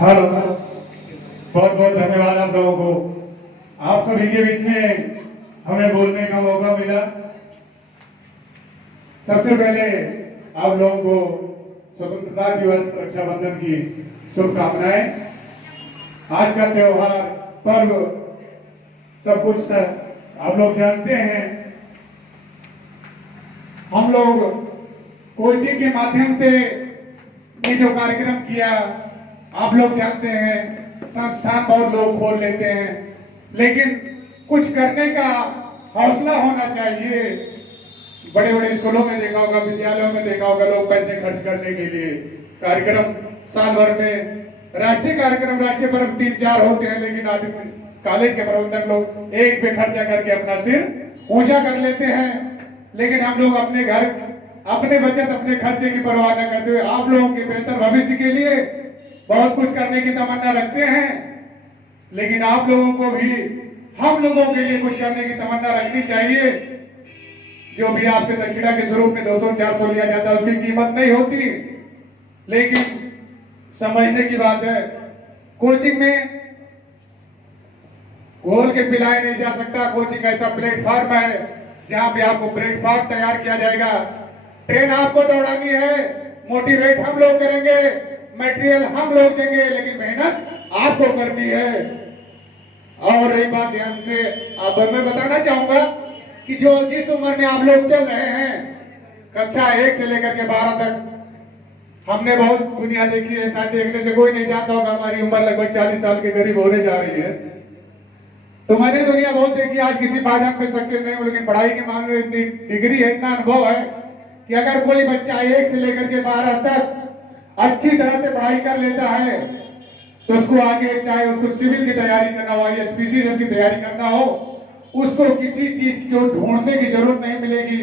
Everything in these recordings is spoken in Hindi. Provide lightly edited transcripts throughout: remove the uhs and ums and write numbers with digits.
हेलो, बहुत बहुत धन्यवाद आप लोगों को। आप सभी के बीच में हमें बोलने का मौका मिला। सबसे पहले आप लोगों को स्वतंत्रता दिवस, रक्षाबंधन की शुभकामनाएं। आज का त्योहार, पर्व, सब कुछ आप लोग जानते हैं। हम लोग कोचिंग के माध्यम से ये जो कार्यक्रम किया, आप लोग जानते हैं, संस्थान बहुत लोग खोल लेते हैं, लेकिन कुछ करने का हौसला होना चाहिए। बड़े बड़े स्कूलों में देखा होगा, विद्यालयों में देखा होगा, लोग पैसे खर्च करने के लिए कार्यक्रम साल भर में, राष्ट्रीय कार्यक्रम, राष्ट्रीय पर्व 3-4 होते हैं, लेकिन आज कॉलेज के प्रबंधक लोग एक पे खर्चा करके अपना सिर ऊंचा कर लेते हैं। लेकिन हम लोग अपने घर, अपने बचत, अपने खर्चे की परवाह न करते हुए आप लोगों के बेहतर भविष्य के लिए बहुत कुछ करने की तमन्ना रखते हैं। लेकिन आप लोगों को भी हम लोगों के लिए कुछ करने की तमन्ना रखनी चाहिए। जो भी आपसे दक्षिणा के स्वरूप में 200-400 लिया जाता है, उसकी कीमत नहीं होती, लेकिन समझने की बात है। कोचिंग में घोल के पिलाया नहीं जा सकता। कोचिंग ऐसा प्लेटफॉर्म है जहां पे आपको प्लेटफॉर्म तैयार किया जाएगा। ट्रेन आपको दौड़ानी है, मोटिवेट हम लोग करेंगे, मटेरियल हम लोग देंगे, लेकिन मेहनत आपको करनी है। और एक बात ध्यान से आप मैं बताना चाहूंगा कि जो जिस उम्र में आप लोग चल रहे हैं, कक्षा 1 से लेकर के 12 तक, हमने बहुत दुनिया देखी है। शायद देखने से कोई नहीं जानता होगा, हमारी उम्र लगभग 40 साल के करीब होने जा रही है। तो मैंने दुनिया बहुत देखी। आज किसी बाजार में सक्सेस नहीं हूं, लेकिन पढ़ाई के मामले में इतनी डिग्री है, इतना अनुभव है कि अगर कोई बच्चा 1 से लेकर के 12 तक अच्छी तरह से पढ़ाई कर लेता है, तो उसको आगे, चाहे उसको सिविल की तैयारी करना हो, IAS की तैयारी करना हो, उसको किसी चीज को ढूंढने की जरूरत नहीं मिलेगी,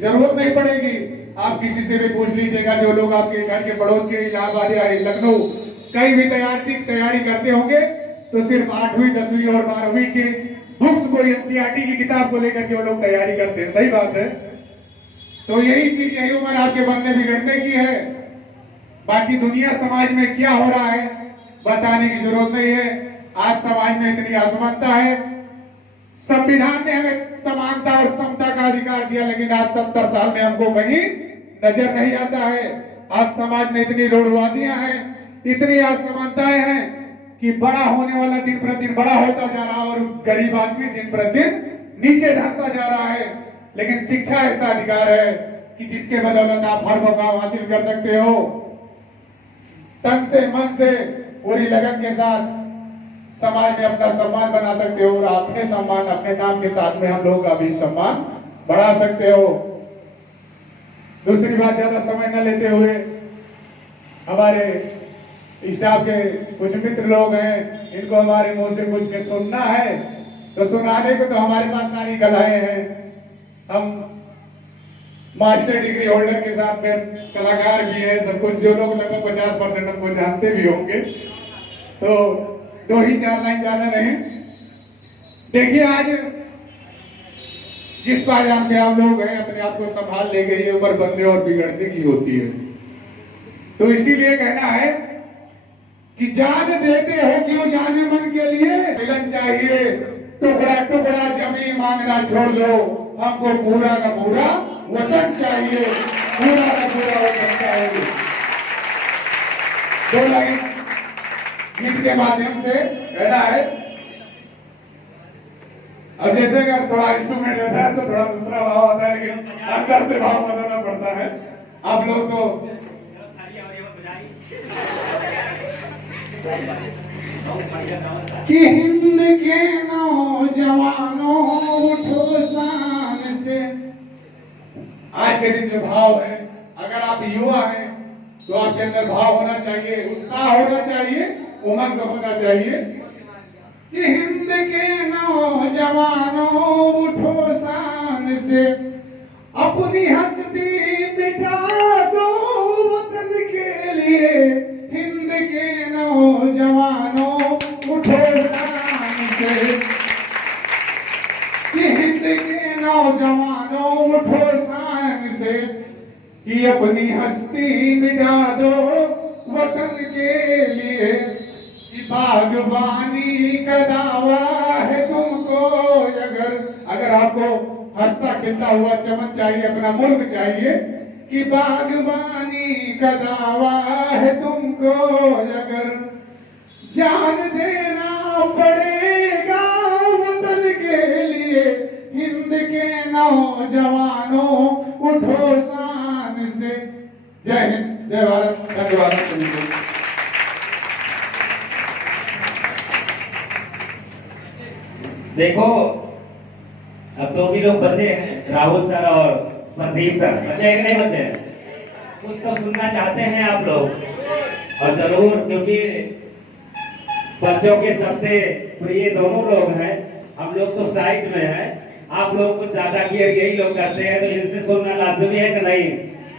जरूरत नहीं पड़ेगी। आप किसी से भी पूछ लीजिएगा, जो लोग आपके घर के पड़ोस के, इलाहाबाद या लखनऊ कहीं भी तैयारी करते होंगे, तो सिर्फ 8वीं, 10वीं और 12वीं की बुक्स को, NCERT की किताब को लेकर के वो लोग तैयारी करते हैं। सही बात है। तो यही चीज, यही उम्र आपके बनने बिगड़ने की है। बाकी दुनिया समाज में क्या हो रहा है बताने की जरूरत नहीं है। आज समाज में इतनी असमानता है। संविधान ने हमें समानता और समता का अधिकार दिया, लेकिन आज 70 साल में हमको कहीं नजर नहीं आता है। आज समाज में इतनी रूढ़वादियां हैं, इतनी असमानताएं हैं कि बड़ा होने वाला दिन प्रतिदिन बड़ा होता जा रहा है और गरीब आदमी दिन प्रतिदिन नीचे धंसता जा रहा है। लेकिन शिक्षा ऐसा अधिकार है कि जिसके बदौलत आप हर मुकाम हासिल कर सकते हो। तन से, मन से, पूरी लगन के साथ समाज में अपना सम्मान बना सकते हो, और अपने सम्मान, अपने नाम के साथ में हम लोग का भी सम्मान बढ़ा सकते हो। दूसरी बात, ज्यादा समय न लेते हुए, हमारे स्टाफ के कुछ मित्र लोग हैं, इनको हमारे मुंह से कुछ के सुनना है, तो सुनाने को तो हमारे पास सारी कलाएं हैं। हम मास्टर डिग्री होल्डर के साथ में कलाकार भी है, सब कुछ। जो लोग लगभग 50% हमको जानते भी होंगे, तो 2-4 लाइन ज्यादा नहीं। देखिए, आज जिस पायदान पे आप लोग हैं, अपने आप को संभाल ले गई, उम्र बनने और बिगड़ने की होती है। तो इसीलिए कहना है कि जान देते हो क्यों जाने मन के लिए, मिलन चाहिए, टुकड़ा टुकड़ा जमीन मांगना छोड़ दो, हमको पूरा का पूरा वतन चाहिए, पूरा का पूरा वतन चाहिए। 2 लाइन गीत के माध्यम से कहना है। अब जैसे अगर थोड़ा इंस्ट्रूमेंट रहता है तो थोड़ा दूसरा भाव आता है, लेकिन अंदर से भाव बदलना पड़ता है। आप लोग तो कि हिंद के नौजवानों उठो शान से। आज के दिन जो भाव है, अगर आप युवा हैं तो आपके अंदर भाव होना चाहिए, उत्साह होना चाहिए, उमंग होना चाहिए कि हिंद के नौजवानों उठो शान से, अपनी हस्ती मिटा दो वतन के लिए। हिंद के नौजवानों उठो शान से, कि हिंद के नौजवानों उठो शान से, कि अपनी हस्ती मिटा दो वतन के लिए कि बागबानी का दावा है तुमको। अगर आपको हंसता खिलता हुआ चमन चाहिए, अपना मुल्क चाहिए, कि बागबानी का दावा है तुमको। अगर जान देना पड़ेगा वतन के लिए, हिंद के नौजवानों उठो शान से। जय हिंद, जय भारत, धन्यवाद। देखो, अब तो भी लोग बचे हैं, राहुल सर और प्रदीप सर, बचे हैं कि नहीं बचे हैं? कुछ तो सुनना चाहते हैं आप लोग, और जरूर, क्योंकि बच्चों के सबसे प्रिय दोनों लोग हैं। हम लोग तो साइड में हैं, आप लोग कुछ ज्यादा केयर यही लोग करते हैं, तो इनसे सुनना लाजमी है कि नहीं?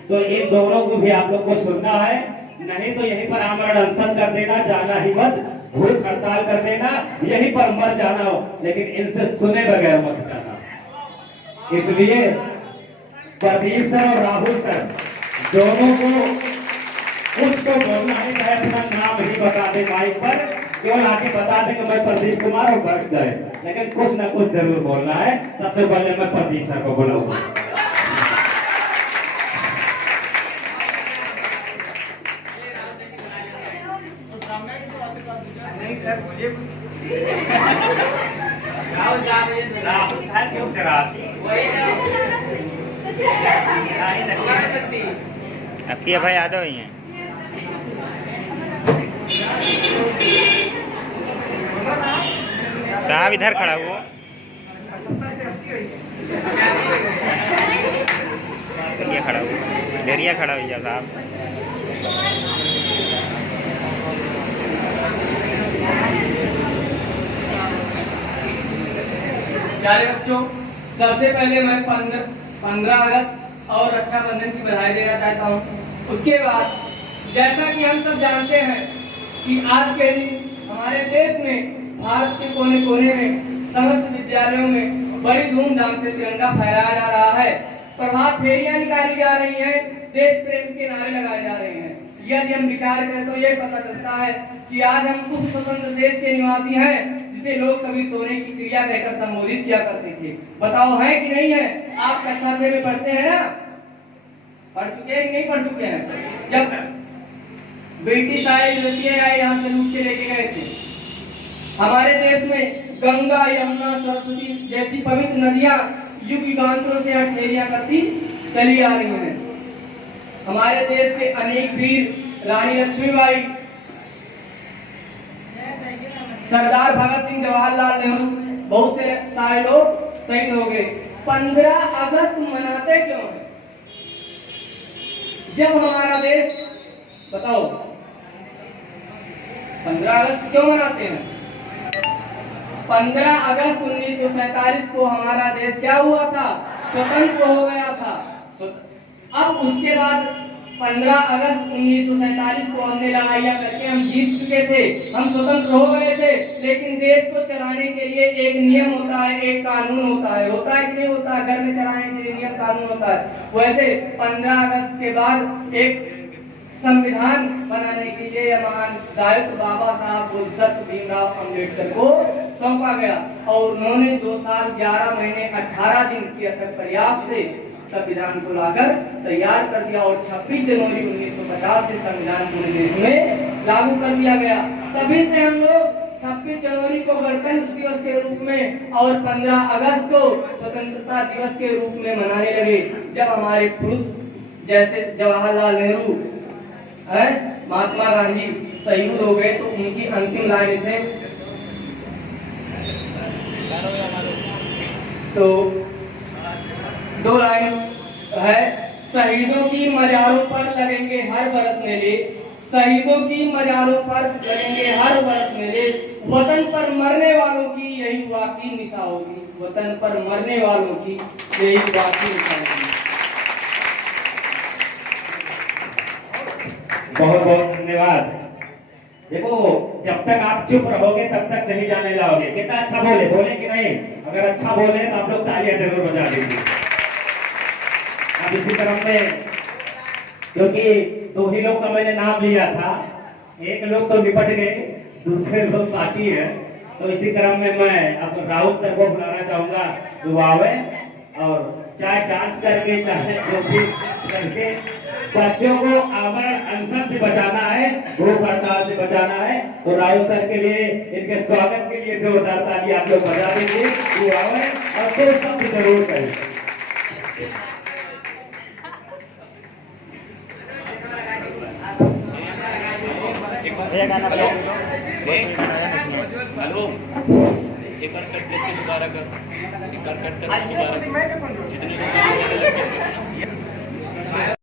तो इन दोनों को भी आप लोग को सुनना है, नहीं तो यहीं पर आमरण अनशन कर देना, जाना ही मत, भूख हड़ताल कर देना, यहीं पर मर जाना हो, लेकिन इनसे सुने बगैर मत जाना। इसलिए प्रदीप सर और राहुल सर दोनों को कुछ तो बोलना है, चाहे अपना नाम ही बता दे माइक पर, केवल आके बता दे कि मैं प्रदीप कुमार और बैठ जाए, लेकिन कुछ ना कुछ जरूर बोलना है। सबसे पहले मैं प्रदीप सर को बुलाऊंगा। नहीं सर, बोलिए कुछ। राहुल सर क्यों चला आपकी भाई यादव ही हैं। साहब इधर खड़ा हुआ, ये खड़ा हुआ, डेरिया खड़ा हुआ साहब। प्यारे बच्चों, सबसे पहले मैं 15 अगस्त और रक्षाबंधन की बधाई देना चाहता हूँ। उसके बाद जैसा कि हम सब जानते हैं कि आज के दिन हमारे देश में, भारत के कोने कोने में, समस्त विद्यालयों में बड़ी धूमधाम से तिरंगा फहराया जा रहा है। प्रभात फेरियां निकाली जा रही हैं, देश प्रेम के नारे लगाए जा रहे हैं। यदि हम विचार करें तो ये पता चलता है कि आज हम उस स्वतंत्र देश के निवासी हैं जिसे लोग कभी सोने की चिड़िया कहकर संबोधित किया करते थे। बताओ है कि नहीं है? आप कक्षा 6 में पढ़ते हैं ना? पढ़ चुके हैं कि नहीं पढ़ चुके हैं? जब ब्रिटिश आए, यूरोपीय आए, यहाँ से लूट के लेके गए थे। हमारे देश में गंगा, यमुना, सरस्वती जैसी पवित्र नदियां युग युगांतरों से हथेलियां करती चली आ रही हैं। हमारे देश के अनेक वीर, रानी लक्ष्मीबाई, सरदार भगत सिंह, जवाहरलाल नेहरू, बहुत से सारे लोग शहीद हो गए। 15 अगस्त मनाते क्यों हैं? जब हमारा देश, बताओ 15 अगस्त क्यों मनाते हैं? 15 अगस्त 1947 को हमारा देश क्या हुआ था? स्वतंत्र हो गया था। अब उसके बाद 15 अगस्त 1947 को हमने लड़ाइयाँ करके हम जीत चुके थे, हम स्वतंत्र हो गए थे। लेकिन देश को चलाने के लिए एक नियम होता है, एक कानून होता है कि नहीं होता है? घर में चलाने के लिए नियम कानून होता है। वैसे 15 अगस्त के बाद एक संविधान बनाने के लिए महान दायित्व बाबा साहब डॉक्टर भीमराव अम्बेडकर को सौंपा गया और उन्होंने 2 साल 11 महीने 18 दिन के अथक प्रयास से संविधान को लाकर तैयार कर दिया और 26 जनवरी 1950 से संविधान पूरे देश में लागू कर दिया गया। तभी से हम लोग 26 जनवरी को गणतंत्र दिवस के रूप में और 15 अगस्त को स्वतंत्रता दिवस के रूप में मनाने लगे। जब हमारे पुरुष जैसे जवाहरलाल नेहरू, महात्मा गांधी शहीद हो गए तो उनकी अंतिम लाइन थे, तो 2 लाइन है, शहीदों की मजारों पर लगेंगे हर बरस मेले, शहीदों की मजारों पर लगेंगे हर बरस मेले, वतन पर मरने वालों की यही वाकई निशा होगी, वतन पर मरने वालों की यही वाकई निशा होगी। बहुत बहुत धन्यवाद। देखो, जब तक आप चुप रहोगे तब तक नहीं जाने जाओगे। कितना अच्छा बोले कि नहीं? अगर अच्छा बोले तो आप लोग तालियां जरूर बजा दीजिए। अब इसी क्रम में, क्योंकि 2 ही लोग का मैंने नाम लिया था, एक लोग तो निपट गए, दूसरे लोग बाकी है। तो इसी क्रम में मैं अब राहुल सर को बुलाना चाहूंगा, वो आवे और चाहे डांस करके चाहे जो भी करके बच्चों को अगर अनशन से बचाना है, भूख हड़ताल से बचाना है, तो राहुल सर के लिए, इनके स्वागत के लिए जोरदार ताली आप लोग बजा देंगे। वो आवे और दो शब्द जरूर करें। ये गाना प्ले हेलो एक बार कट करके दोबारा कर, एक बार कट करके दोबारा कर।